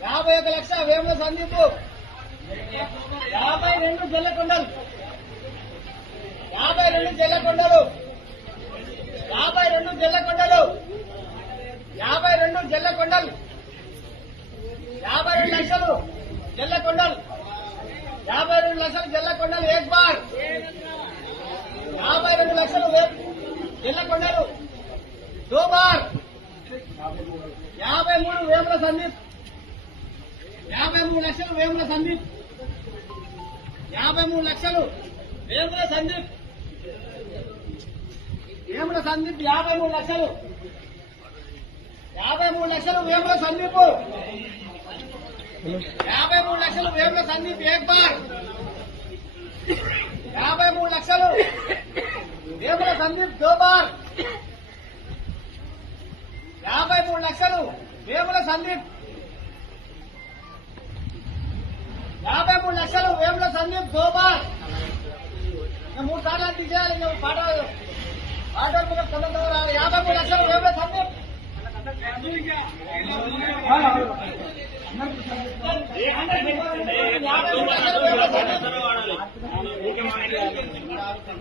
51 లక్షల వేముల సందీప్ 52 జల్లకొండలు 52 జల్లకొండలు 52 జల్లకొండలు 52 జల్లకొండలు 52 లక్షలు జల్లకొండలు 52 లక్షలు జల్లకొండలు ఏక్ బార్ 52 లక్షలు జల్లకొండలు దో బార్ 53 వేముల సందీప్ 53 లక్షలు వేముల సందీప్ 53 లక్షలు వేముల సందీప్ 53 లక్షలు 53 లక్షలు వేముల సందీప్ 53 లక్షలు వేముల సందీప్ ఏక్ బార్ 53 లక్షలు వేముల సందీప్ దో బార్ 53 లక్షలు వేముల సందీప్ 53 లక్షలు వేముల సందీప్ దో బార్ 3 సార్లు తీసేయాలి పాట 53 లక్షలు వేముల సందీప్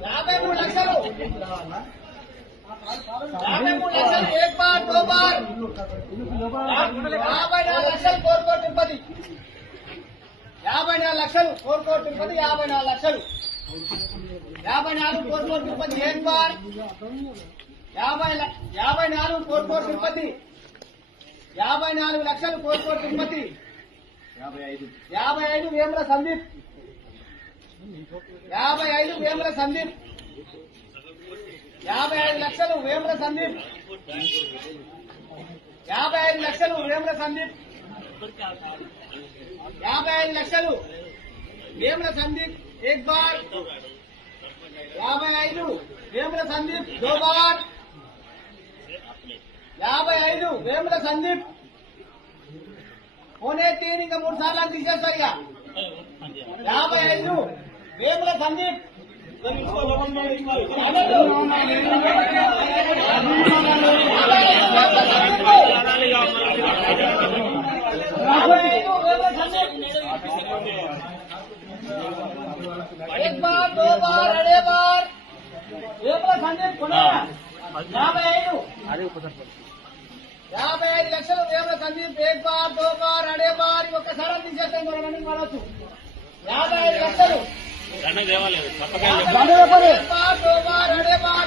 53 లక్షలు 53 లక్షలు ఏక్ బార్ దో బార్ 54 లక్షలు కోరుకోట తిరుపతి 54 లక్షలు కోరుకోట తిరుపతి 54 లక్షలు 54 కోరుకోట తిరుపతి ఏక్ బార్ 54 కోరుకోట తిరుపతి 54 లక్షలు కోరుకోట తిరుపతి 55 వేముల సందీప్ 55 వేముల సందీప్ 55 లక్షలు వేముల సందీప్ 55 లక్షలు వేముల సందీప్ 55 లక్షలు వేముల సందీప్ ఏక్ బార్ 55 వేముల సందీప్ దో బార్ 55 వేముల సందీప్ పోనే 3 ఇంకా 3 సార్లు తీసేస్తారు ఇక 55 వేముల సందీప్ 1 बार 2 बार अड़े बार वेमुల సందీప్ 55 లక్షలు వేముల సందీప్ 1 बार 2 बार अड़े बार ఒక్కసారి తీసేస్తాం మనం మనసు 55 లక్షలు దేవాలయం 1 बार 2 बार अड़े बार